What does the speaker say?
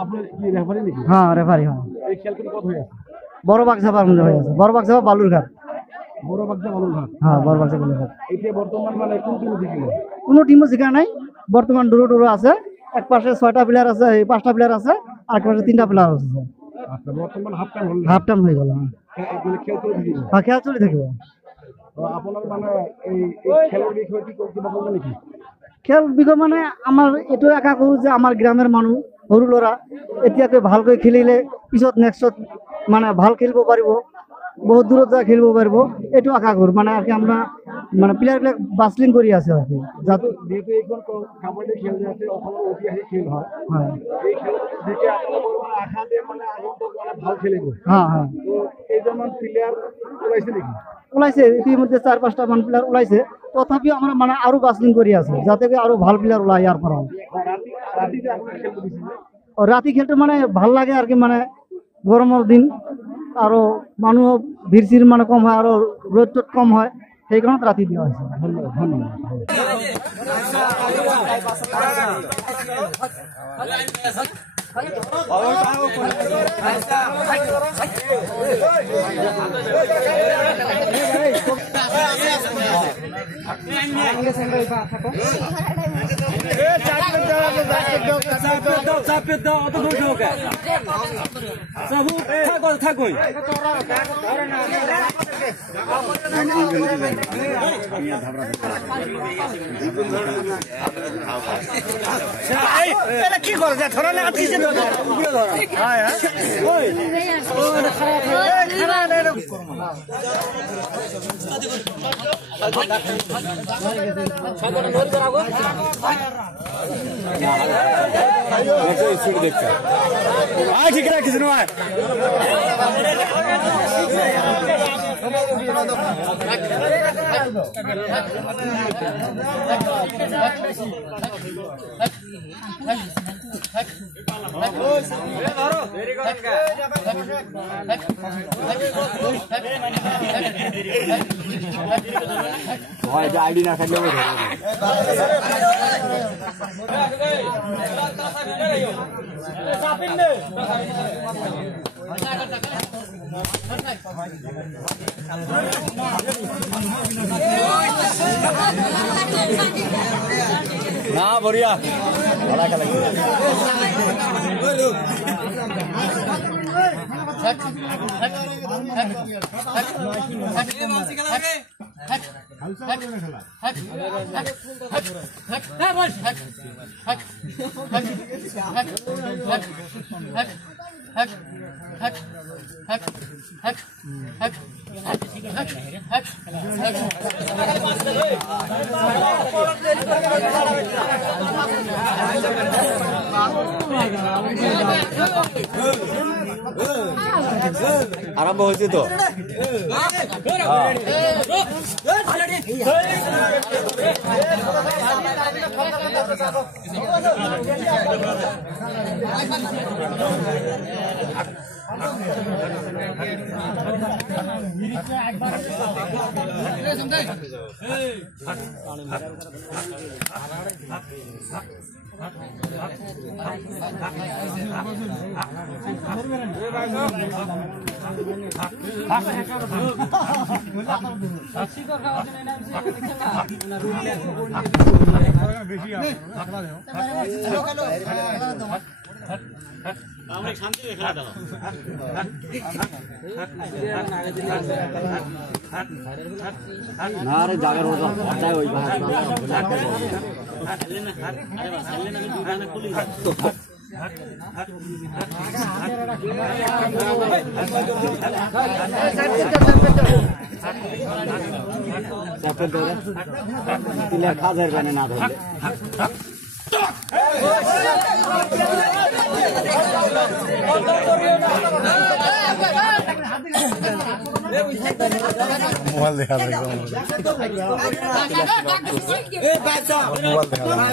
আপনি কি রেফারি নাকি? হ্যাঁ রেফারি। হ্যাঁ এই খেলকুন কত হয়ে আছে? বড় বাগসাপার মধ্যে হয়ে আছে। বড় বাগসাপা বালুরঘাট। বড় বাগদা বালুরঘাট। হ্যাঁ বড় বাগসা বালুরঘাট। এইটা বর্তমান মানে কোন টিমে জিতলো? কোনো টিমও জিকা নাই বর্তমান। ডুরো আছে, এক পাশে 6টা প্লেয়ার আছে, 5টা প্লেয়ার আছে, আর এক পাশে 3টা প্লেয়ার আছে। আচ্ছা বর্তমান হাফ টাইম হলো। হাফ টাইম হয়ে গেল। এগুলো খেল চলে থাকিব। হ্যাঁ খেলা চলে থাকিব। আপনার মানে এই খেলার বিষয়ে কি কিবা বলবেন নাকি? খেল বিষয় মানে আমাৰ এইটো আশা কৰোঁ যে আমাৰ গ্ৰামৰ মানুহ সৰু ল'ৰা এতিয়াকৈ ভালকৈ খেলিলে পিছত নেক্সটত মানে ভাল খেলিব পাৰিব, বহুত দূৰত যায় খেলিব পাৰিব, এইটো আশা কৰোঁ। মানে আৰু কি আমরা মানে প্লেয়াৰবিলাক বাছলিং কৰি আছে আৰু কি যাতে যেহেতু এইখন কাবাডী খেল যে আছে অসমৰ ঐতিহাসিক খেল হয়, হয় এই খেল যেটা আপোনালোকৰ মানে আশা দিয়ে মানে আগন্তুক মানে ভাল খেলিব। হ্যাঁ হ্যাঁ তো কেইজনমান প্লেয়াৰ ওলাইছে নেকি? ওলাইছে ইতিমধ্যে 4-5টা মান প্লেয়ার ওলাইছে। তথাপিও আমরা মানে আরো বাছলিং কৰি আছে যাতে আরো ভাল প্লেয়ার ওলাই ইয়াৰ পৰা। রাতে রাতে যে আপনারা খেলতে দিয়েছিলেন রাতি খেলতে মানে ভাল লাগে আর কি, মানে গরমের দিন আৰু মানুহ ভিড় চিৰ মানে কম হয় আৰু ৰ'দ ট'দ কম হয়, সেইকাৰণে ৰাতি দিয়া হৈছে। ধন্যবাদ ধন্যবাদ। কি করে ধরা না আটকেছে ঠিক রাখিস নয় আইডি না থাকলে না বড়িয়া আরম্ভ হয়েছে তো না রে জাগার মতো হঠাৎ ওই খাজার গানে না ধরলে মোবাইল দেখা যায় মোবাইল দেখা যায়